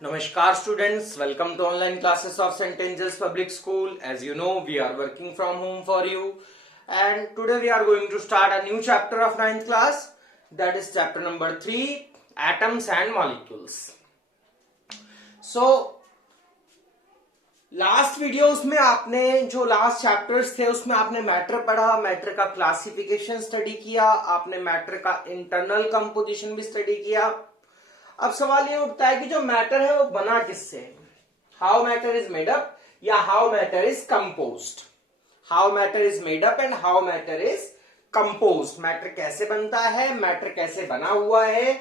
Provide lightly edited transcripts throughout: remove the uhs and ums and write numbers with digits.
Namaskar students, welcome to online classes of St. Angel's Public School. As you know, we are working from home for you, and today we are going to start a new chapter of 9th class, that is chapter number 3, Atoms and Molecules. So last videos में आपने जो last chapters थे उसमें आपने matter पढ़ा, matter का classification study किया, आपने मैटर का इंटरनल कंपोजिशन भी स्टडी किया। अब सवाल ये उठता है कि जो मैटर है वो बना किससे, how matter is made up या how matter is composed. How matter is made up and how matter is composed. Matter कैसे बनता है, मैटर कैसे बना हुआ है।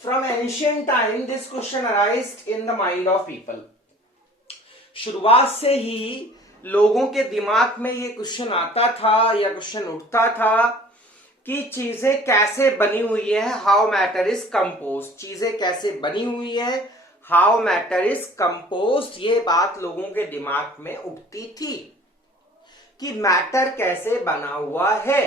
From ancient time this question arised in the mind of people. शुरुआत से ही लोगों के दिमाग में ये क्वेश्चन आता था या क्वेश्चन उठता था कि चीजें कैसे बनी हुई है, हाउ मैटर इज कंपोज्ड। चीजें कैसे बनी हुई है, हाउ मैटर इज कंपोज्ड। ये बात लोगों के दिमाग में उठती थी कि मैटर कैसे बना हुआ है।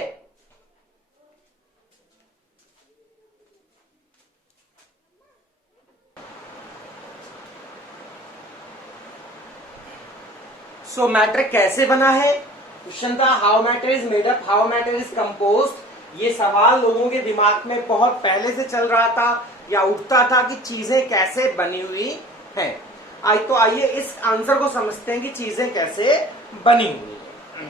सो मैटर कैसे बना है, क्वेश्चन था how matter is made up, how matter is composed. ये सवाल लोगों के दिमाग में बहुत पहले से चल रहा था या उठता था कि चीजें कैसे बनी हुई हैं। तो आइए इस आंसर को समझते हैं कि चीजें कैसे बनी हुई है।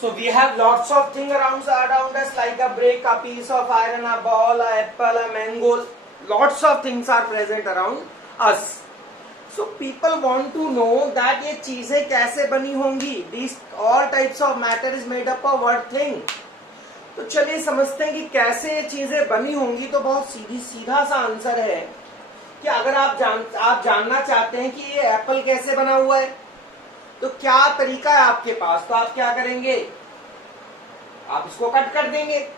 So we have lots of things around us like a brick, a piece of iron, a ball, a apple, a mango. Lots of things are present around us. So people want to know that ये चीजें कैसे बनी होंगी। These all types of matter is made up of what thing। तो चलिए समझते हैं कि कैसे ये चीजें बनी होंगी। तो बहुत सीधा सा आंसर है कि अगर आप जानना चाहते हैं कि ये एप्पल कैसे बना हुआ है तो क्या तरीका है आपके पास। तो आप क्या करेंगे, आप इसको कट कर देंगे।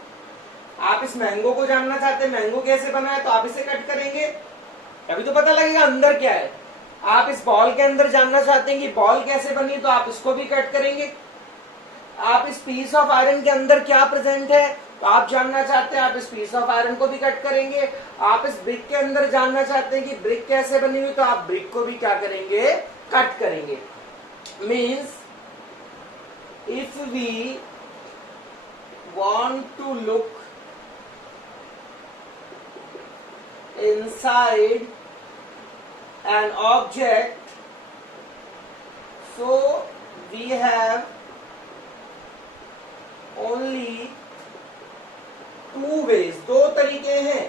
आप इस मैंगो को जानना चाहते हैं मैंगो कैसे बना है तो आप इसे कट करेंगे, तभी तो पता लगेगा अंदर क्या है। आप इस बॉल के अंदर जानना चाहते हैं कि बॉल कैसे बनी तो आप इसको भी कट करेंगे। आप इस पीस ऑफ आयरन के अंदर क्या प्रेजेंट है तो आप जानना चाहते हैं, आप इस पीस ऑफ आयरन को भी कट करेंगे। आप इस ब्रिक के अंदर जानना चाहते हैं कि ब्रिक कैसे बनी हुई तो आप ब्रिक को भी क्या करेंगे, कट करेंगे। Means if we want to look inside an object, so we have only two ways। दो तरीके हैं।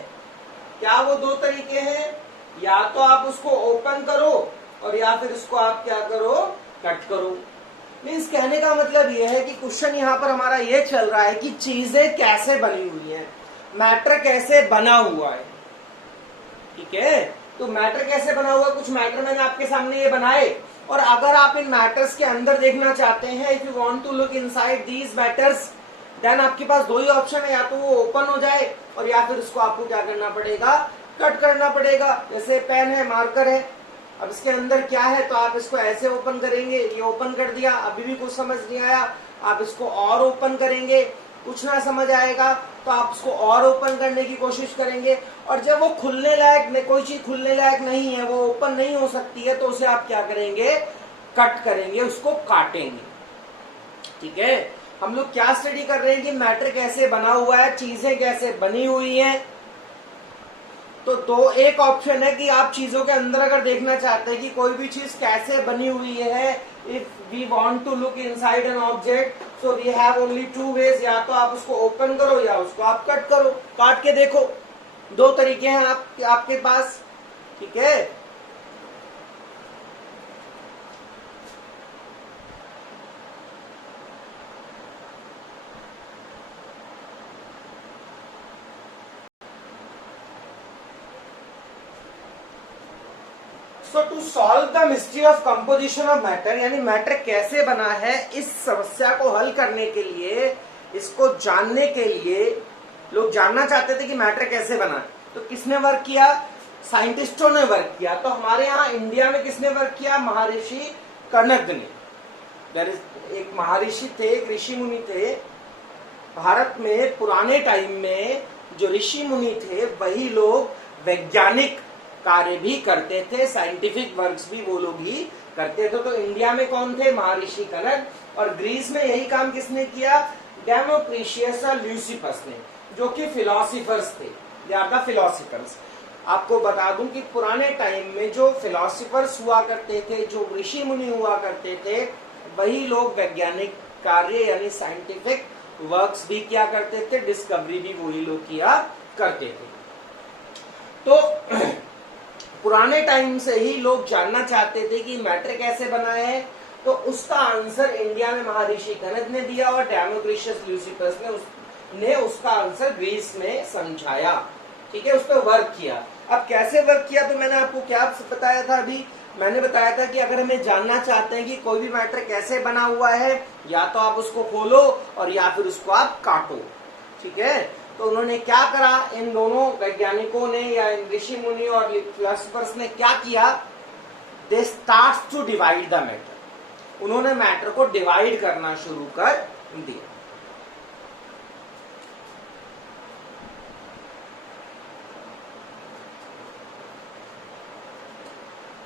क्या वो दो तरीके हैं, या तो आप उसको ओपन करो और या फिर उसको आप क्या करो, कट करो। मीन्स कहने का मतलब यह है कि क्वेश्चन यहाँ पर हमारा ये चल रहा है कि चीजें कैसे बनी हुई हैं, मैटर कैसे बना हुआ है। ठीक है, तो मैटर कैसे बना हुआ है, कुछ मैटर मैंने आपके सामने ये बनाए और अगर आप इन मैटर्स के अंदर देखना चाहते हैं, if you want to look inside these matters, then आपके पास दो ही ऑप्शन है, या तो वो ओपन हो जाए और या फिर उसको आपको क्या करना पड़ेगा, कट करना पड़ेगा। जैसे पेन है, मार्कर है, अब इसके अंदर क्या है तो आप इसको ऐसे ओपन करेंगे, ये ओपन कर दिया, अभी भी कुछ समझ नहीं आया, आप इसको और ओपन करेंगे, कुछ ना समझ आएगा तो आप इसको और ओपन करने की कोशिश करेंगे और जब वो खुलने लायक, कोई चीज खुलने लायक नहीं है, वो ओपन नहीं हो सकती है, तो उसे आप क्या करेंगे, कट करेंगे, उसको काटेंगे। ठीक है, हम लोग क्या स्टडी कर रहे हैं कि मैटर कैसे बना हुआ है, चीजें कैसे बनी हुई हैं। तो एक ऑप्शन है कि आप चीजों के अंदर अगर देखना चाहते हैं कि कोई भी चीज कैसे बनी हुई है, if we want to look inside an object, so we have only two ways. या तो आप उसको ओपन करो या उसको आप कट करो, काट के देखो। दो तरीके हैं आपके पास। ठीक है, so to solve the mystery of composition of matter, यानी मैटर कैसे बना है, इस समस्या को हल करने के लिए, इसको जानने के लिए लोग जानना चाहते थे कि मैटर कैसे बना है। तो किसने वर्क किया, साइंटिस्टों ने वर्क किया। तो हमारे यहाँ इंडिया में किसने वर्क किया, महर्षि कणद ने। एक महर्षि थे, एक ऋषि मुनि थे, भारत में पुराने टाइम में जो ऋषि मुनि थे वही लोग वैज्ञानिक कार्य भी करते थे, साइंटिफिक वर्क्स भी वो लोग ही करते थे। तो इंडिया में कौन थे? महर्षि कनद। और ग्रीस में यही काम किसने किया? डेमोक्रिशियस और ल्यूसिपस ने, जो कि फिलोसफर्स थे। They are the philosophers. आपको बता दूं कि पुराने टाइम में जो फिलोसफर्स हुआ करते थे, जो ऋषि मुनि हुआ करते थे, वही लोग वैज्ञानिक कार्य यानी साइंटिफिक वर्क्स भी किया करते थे, डिस्कवरी भी वही लोग किया करते थे। तो पुराने टाइम से ही लोग जानना चाहते थे कि मैटर कैसे बना है, तो उसका आंसर इंडिया में महर्षि कनद ने दिया और डेमोक्रिशियस ल्यूसिपस ने उसका आंसर ग्रीस में समझाया। ठीक है, उस पर वर्क किया। अब कैसे वर्क किया, तो मैंने आपको क्या बताया था अभी? मैंने बताया था कि अगर हमें जानना चाहते हैं कि कोई भी मैटर कैसे बना हुआ है, या तो आप उसको खोलो और या फिर उसको आप काटो। ठीक है, तो उन्होंने क्या करा, इन दोनों वैज्ञानिकों ने या इन ऋषि मुनि और फिलोसफर्स ने क्या किया? They start to divide the matter. उन्होंने मैटर को डिवाइड करना शुरू कर दिया।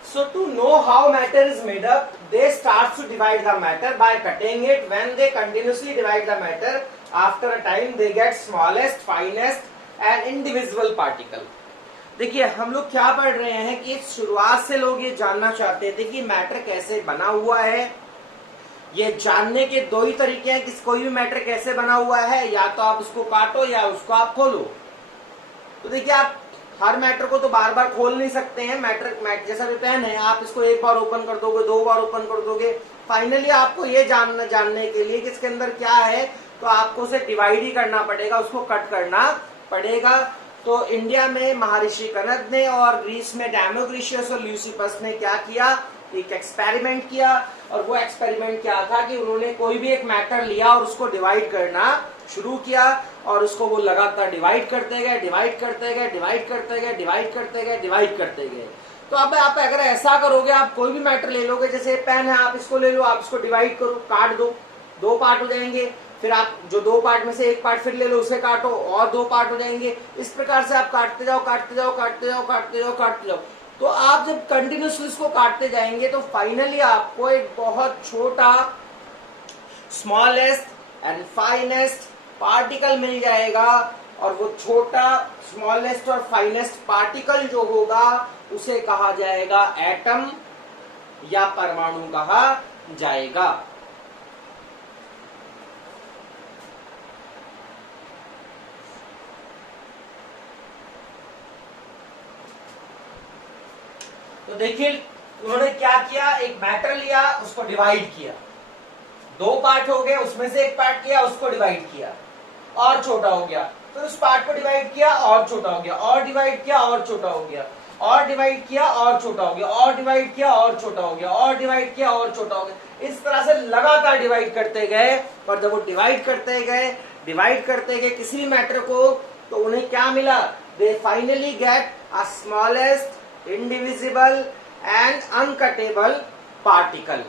So to know how matter is made up, they start to divide the matter by cutting it. When they continuously divide the matter, after a time they get smallest, finest and indivisible particle. देखिए, हम लोग क्या पढ़ रहे हैं कि शुरुआत से लोग ये जानना चाहते थे कि मैटर कैसे बना हुआ है। ये जानने के दो ही तरीके हैं कि कोई भी मैटर कैसे बना हुआ है, या तो आप उसको काटो या उसको आप खोलो। तो देखिए, आप हर मैटर को तो बार बार खोल नहीं सकते हैं। मैटर जैसा भी पेन है, आप इसको एक बार ओपन कर दोगे, दो बार ओपन कर दोगे, फाइनली आपको ये जानने के लिए कि इसके अंदर क्या है, तो आपको उसे डिवाइड ही करना पड़ेगा, उसको कट करना पड़ेगा। तो इंडिया में महर्षि कनद ने और ग्रीस में डेमोक्रिशियस और ल्यूसिपस ने क्या किया? एक एक्सपेरिमेंट किया। और वो एक्सपेरिमेंट क्या था कि उन्होंने कोई भी एक मैटर लिया और उसको डिवाइड करना शुरू किया, और उसको वो लगातार डिवाइड करते गए, डिवाइड करते गए, डिवाइड करते गए, डिवाइड करते गए, डिवाइड करते गए। तो अब आप अगर ऐसा करोगे, आप कोई भी मैटर ले लोगे, जैसे पेन है, आप इसको ले लो, आप इसको डिवाइड करो, काट दो, दो पार्ट हो जाएंगे। फिर आप जो दो पार्ट में से एक पार्ट फिर ले लो, उसे काटो, और दो पार्ट हो जाएंगे। इस प्रकार से आप काटते जाओ, काटते जाओ, काटते जाओ, काटते जाओ, काटते जाओ। तो आप जब कंटिन्यूसली इसको काटते जाएंगे तो फाइनली आपको एक बहुत छोटा स्मॉलेस्ट एंड फाइनेस्ट पार्टिकल मिल जाएगा। और वो छोटा स्मॉलेस्ट और फाइनेस्ट पार्टिकल जो होगा उसे कहा जाएगा एटम या परमाणु कहा जाएगा। तो देखिए, उन्होंने क्या किया? एक मैटर लिया, उसको डिवाइड किया, दो पार्ट हो गए, उसमें से एक पार्ट किया, उसको डिवाइड किया, और छोटा हो गया। फिर उस पार्ट को डिवाइड किया, और छोटा हो गया, और डिवाइड किया, और छोटा हो गया, और डिवाइड किया, और छोटा हो गया, और डिवाइड किया, और छोटा हो गया, और डिवाइड किया, और छोटा हो गया। इस तरह से लगातार डिवाइड करते गए। और जब वो डिवाइड करते गए किसी भी मैटर को, तो उन्हें क्या मिला? They finally get a smallest, indivisible and uncuttable particle.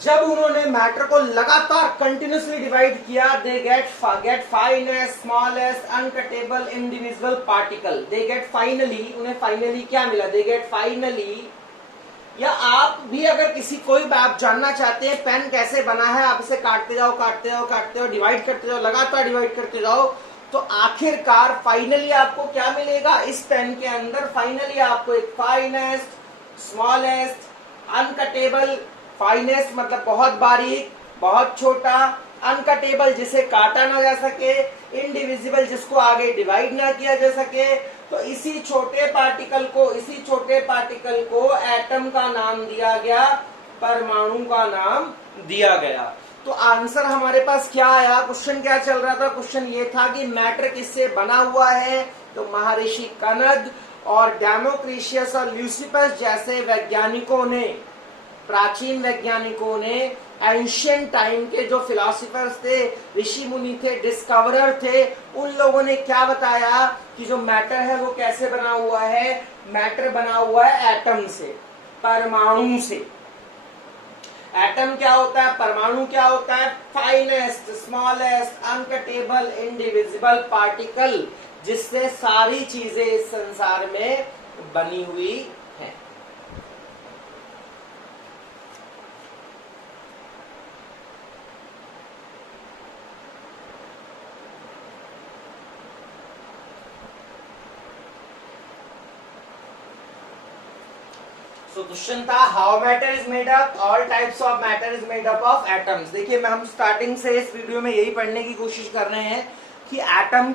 जब उन्होंने मैटर को लगातार कंटिन्यूसली डिवाइड किया, they get finest, smallest, uncuttable, indivisible particle. They get finally, उन्हें फाइनली क्या मिला? They get finally. या आप भी अगर कोई आप जानना चाहते हैं पेन कैसे बना है, आप इसे काटते जाओ, काटते जाओ, काटते जाओ, डिवाइड करते जाओ, लगातार डिवाइड करते जाओ, तो आखिरकार फाइनली आपको क्या मिलेगा? इस पेन के अंदर फाइनली आपको एक फाइनेस्ट, स्मॉलेस्ट, अनकटेबल, फाइनेस्ट मतलब बहुत बारीक, बहुत छोटा, अनकटेबल जिसे काटा ना जा सके, इनडिविजिबल जिसको आगे डिवाइड ना किया जा सके। तो इसी छोटे पार्टिकल को एटम का नाम दिया गया, परमाणु का नाम दिया गया। तो आंसर हमारे पास क्या आया? क्वेश्चन क्या चल रहा था? क्वेश्चन ये था कि मैटर किससे बना हुआ है? तो महर्षि कनद और डेमोक्रिशियस और ल्यूसिपस जैसे वैज्ञानिकों ने, प्राचीन वैज्ञानिकों ने एंशियंट टाइम के जो फिलोसोफर्स थे, ऋषि मुनि थे, डिस्कवरर थे, उन लोगों ने क्या बताया कि जो मैटर है वो कैसे बना हुआ है? मैटर बना हुआ है एटम से, परमाणु से। एटम क्या होता है? परमाणु क्या होता है? Finest, smallest, uncuttable, indivisible particle, जिससे सारी चीजें इस संसार में बनी हुई हैं। So क्वेश्चन था how matter is made up, all types of matter is made up of atoms. देखिए हम स्टार्टिंग से इस वीडियो में यही पढ़ने की कोशिश कर रहे हैं कि एटम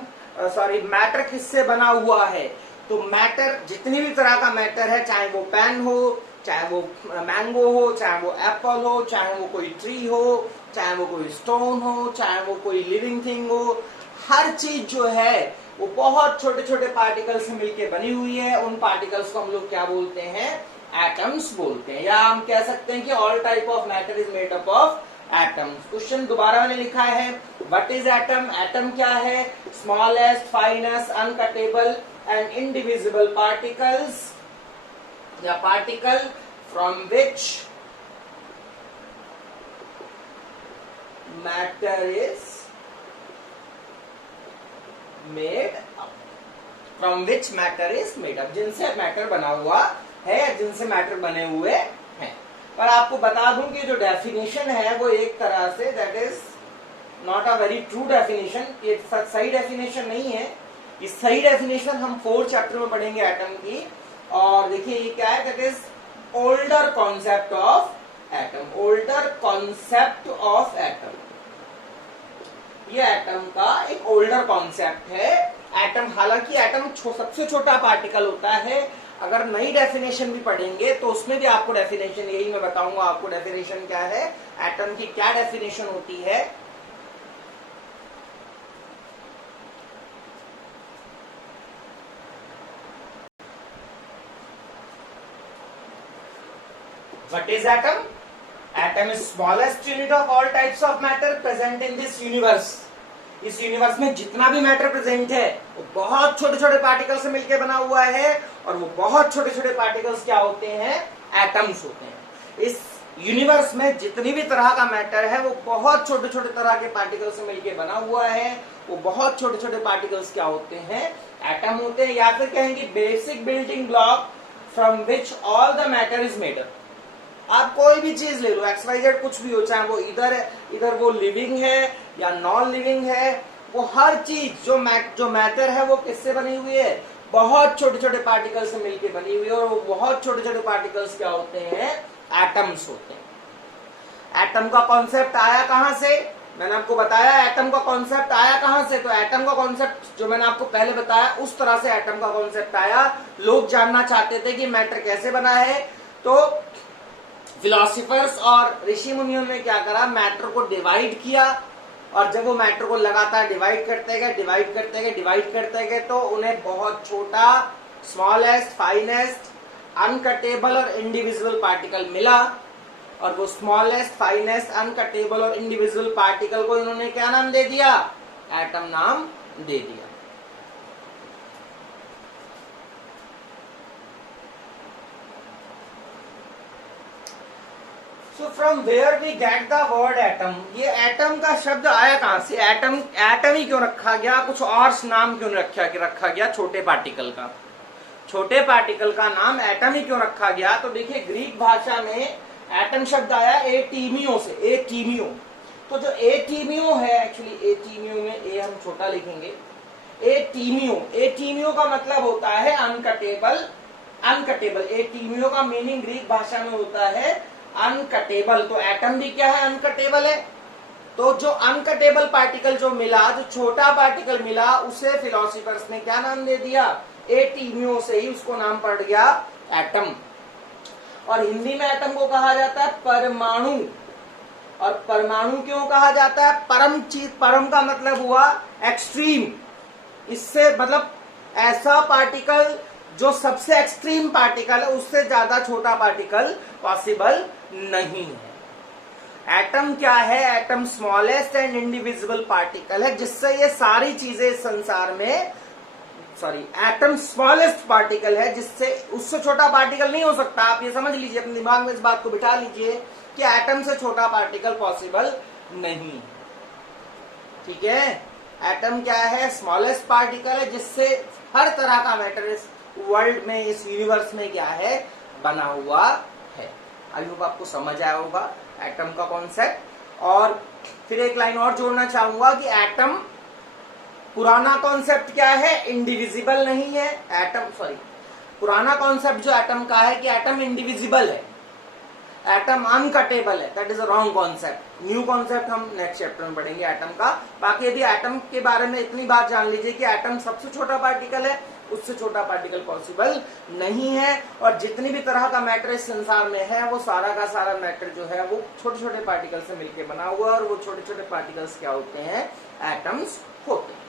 मैटर किससे बना हुआ है। तो मैटर, जितनी भी तरह का मैटर है, चाहे वो पेन हो, चाहे वो मैंगो हो, चाहे वो एप्पल हो, चाहे वो कोई ट्री हो, चाहे वो कोई स्टोन हो, चाहे वो कोई लिविंग थिंग हो, हर चीज जो है वो बहुत छोटे छोटे पार्टिकल्स से मिलकर बनी हुई है। उन पार्टिकल्स को हम लोग क्या बोलते हैं? एटम्स बोलते हैं, या हम कह सकते हैं कि all type of matter is made up of atoms. Question दोबारा मैंने लिखा है, व्हाट इज एटम? एटम क्या है? Smallest, finest, uncuttable and indivisible particles या particle from which matter is made up, from which matter is made up, जिनसे matter बना हुआ है या जिनसे मैटर बने हुए हैं। पर आपको बता दूं कि जो डेफिनेशन है वो एक तरह say that is not a very true definition, ये सही डेफिनेशन नहीं है। ये सही डेफिनेशन हम 4th चैप्टर में पढ़ेंगे एटम की। और देखिए ये क्या है? That is older concept of atom, older concept of atom. ये एटम का एक ओल्डर कॉन्सेप्ट है। एटम, हालांकि एटम सबसे छोटा पार्टिकल होता है। अगर नई डेफिनेशन भी पढ़ेंगे तो उसमें भी आपको डेफिनेशन, यही मैं बताऊंगा आपको डेफिनेशन क्या है, एटम की क्या डेफिनेशन होती है। What is atom? Atom is smallest unit of all types of matter present in this universe. इस यूनिवर्स में जितना भी मैटर प्रेजेंट है वो बहुत छोटे छोटे पार्टिकल से मिलकर बना हुआ है, और वो बहुत छोटे छोटे पार्टिकल्स क्या होते हैं? एटम्स होते हैं। इस यूनिवर्स में जितनी भी तरह का मैटर है वो बहुत छोटे छोटे तरह के पार्टिकल से मिलकर बना हुआ है। वो बहुत छोटे छोटे पार्टिकल्स क्या होते हैं? एटम होते हैं, या फिर कहेंगे basic building block from which all the matter is made up. आप कोई भी चीज ले लो, XYZ कुछ भी हो, चाहे वो इधर वो लिविंग है या नॉन लिविंग है, वो हर चीज जो मैटर है वो किससे बनी हुई है? बहुत छोटे छोटे पार्टिकल्स से मिलकर बनी हुई है। और वो बहुत छोटे छोटे पार्टिकल्स क्या होते हैं? एटम्स होते हैं। एटम का कॉन्सेप्ट आया कहां से? मैंने आपको बताया एटम का कॉन्सेप्ट आया कहां से। तो एटम का कॉन्सेप्ट जो मैंने आपको पहले बताया उस तरह से एटम का कॉन्सेप्ट आया। लोग जानना चाहते थे कि मैटर कैसे बना है, तो फिलोसोफर्स और ऋषि मुनियों ने क्या करा? मैटर को डिवाइड किया, और जब वो मैटर को लगातार डिवाइड करते गए तो उन्हें बहुत छोटा, स्मॉलेस्ट, फाइनेस्ट, अनकटेबल और इंडिविजुअल पार्टिकल मिला। और वो स्मॉलेस्ट, फाइनेस्ट, अनकटेबल और इंडिविजुअल पार्टिकल को इन्होंने क्या नाम दे दिया? एटम नाम दे दिया। So from where we get the word atom? ये एटम का शब्द आया कहां से? एटम ही क्यों रखा गया? कुछ और नाम क्यों रखा गया छोटे पार्टिकल का? छोटे पार्टिकल का नाम एटम ही क्यों रखा गया? तो देखिए ग्रीक भाषा में एटम शब्द आया एटीमियो से, एटीमियो। तो जो एटीमियो है, एक्चुअली एटीमियो में ए हम छोटा लिखेंगे, एटीमियो का मतलब होता है अनकटेबल। एटीमियो का मीनिंग ग्रीक भाषा में होता है अनकटेबल। तो एटम भी क्या है? अनकटेबल है। तो जो अनकटेबल पार्टिकल जो मिला, जो छोटा पार्टिकल मिला, उसे फिलोसोफर्स ने क्या नाम दे दिया? एटीमियो से ही उसको नाम पड़ गया एटम। और हिंदी में एटम को कहा जाता है परमाणु। और परमाणु क्यों कहा जाता है? परम चीज, परम का मतलब हुआ एक्सट्रीम। इससे मतलब ऐसा पार्टिकल जो सबसे एक्सट्रीम पार्टिकल है, उससे ज्यादा छोटा पार्टिकल पॉसिबल नहीं है। एटम क्या है? Atom smallest and indivisible particle है, जिससे ये सारी चीजें इस संसार में, सॉरी, एटम स्मॉलेस्ट पार्टिकल है, जिससे उससे छोटा पार्टिकल नहीं हो सकता। आप ये समझ लीजिए, अपने दिमाग में इस बात को बिठा लीजिए कि एटम से छोटा पार्टिकल पॉसिबल नहीं। ठीक है, एटम क्या है? स्मॉलेस्ट पार्टिकल है, जिससे हर तरह का मैटर इस वर्ल्ड में, इस यूनिवर्स में क्या है? बना हुआ है। आई होप आपको समझ आया होगा एटम का कॉन्सेप्ट। और फिर एक लाइन और जोड़ना चाहूंगा कि एटम, पुराना कॉन्सेप्ट क्या है? इंडिविजिबल नहीं है एटम, सॉरी, पुराना कॉन्सेप्ट जो एटम का है कि एटम इंडिविजिबल है, एटम अनकटेबल है, that is a wrong concept. New concept हम नेक्स्ट चैप्टर में पढ़ेंगे एटम का। बाकी यदि एटम के बारे में इतनी बात जान लीजिए कि एटम सबसे छोटा पार्टिकल है, उससे छोटा पार्टिकल पॉसिबल नहीं है। और जितनी भी तरह का मैटर इस संसार में है, वो सारा का सारा मैटर जो है वो छोटे छोटे पार्टिकल से मिलकर बना हुआ है, और वो छोटे छोटे पार्टिकल्स क्या होते हैं? एटम्स होते हैं।